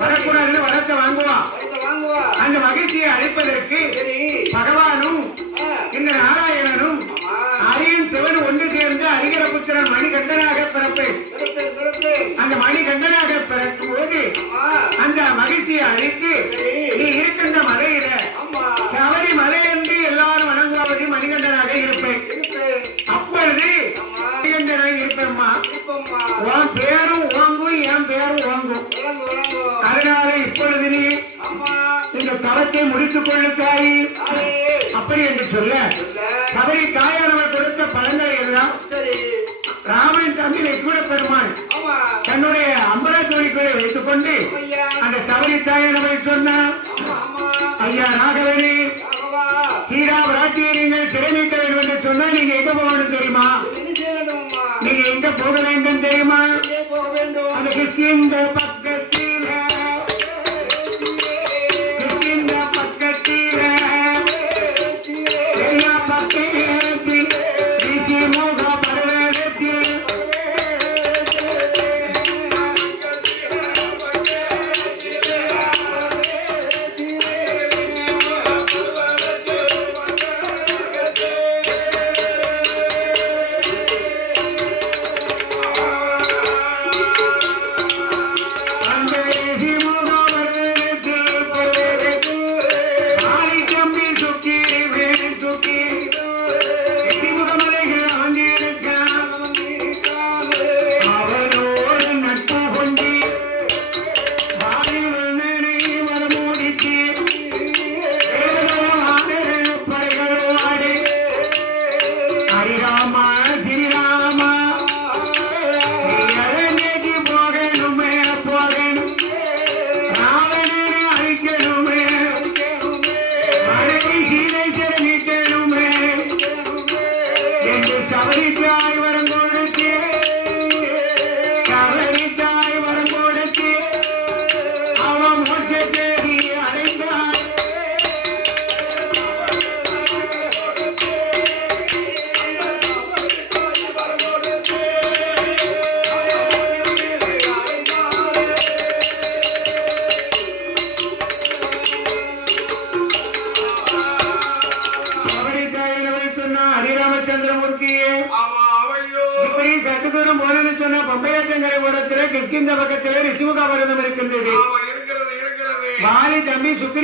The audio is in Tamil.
வரக்கூடாதுன்னு வரத்தை வாங்குவான். அந்த மகிழ்ச்சியை அழைப்பதற்கு பகவானும் இந்த நாராயணனும் அரியன் சிவன் ஒன்று சேர்ந்து அரிகரபுத்திரன் மணிகண்டனாக பிறப்பேன். அந்த மணிகண்டனாக பிறக்கும் போது அந்த மகிழ்ச்சியை அழைத்து நீ இருக்கின்ற மலையில சபரி மலை என்று எல்லாரும் வணங்குவது மணிகண்டனாக இருப்பேன். அப்பொழுது மணிகண்டனாக இருப்பேம்மா. உன் பேரும் ஓங்கும் என் பேரும் ஓங்கும். அதனால இப்பொழுது நீ இந்த தவத்தை முடித்துக் கொள்ளு தாயி. அப்படி என்று சொல்ல சபரி தாயானவர் கொடுத்த பழங்களை எல்லாம் ராமன் தம்பி லட்சுமண பெருமாள் தன்னுடைய அம்பலத்தோழிக்குள்ளே வைத்துக் கொண்டு அந்த சபரி தாயானவரை சொன்னார், ஐயா ராகவனே, ஸ்ரீராமராட்சியை நீங்கள் திறமைக்க வேண்டும் என்று சொன்னா நீங்க எங்க போகணும் தெரியுமா? நீங்க எங்க போக வேண்டும் தெரியுமா? அந்த கிஷ்கிந்த பக்கத்தில் கிஷ்கிந்த பக்கத்திலே ரிஷிமுக பர்வதம் இருக்கின்றது. வாலி தம்பி சுக்ரி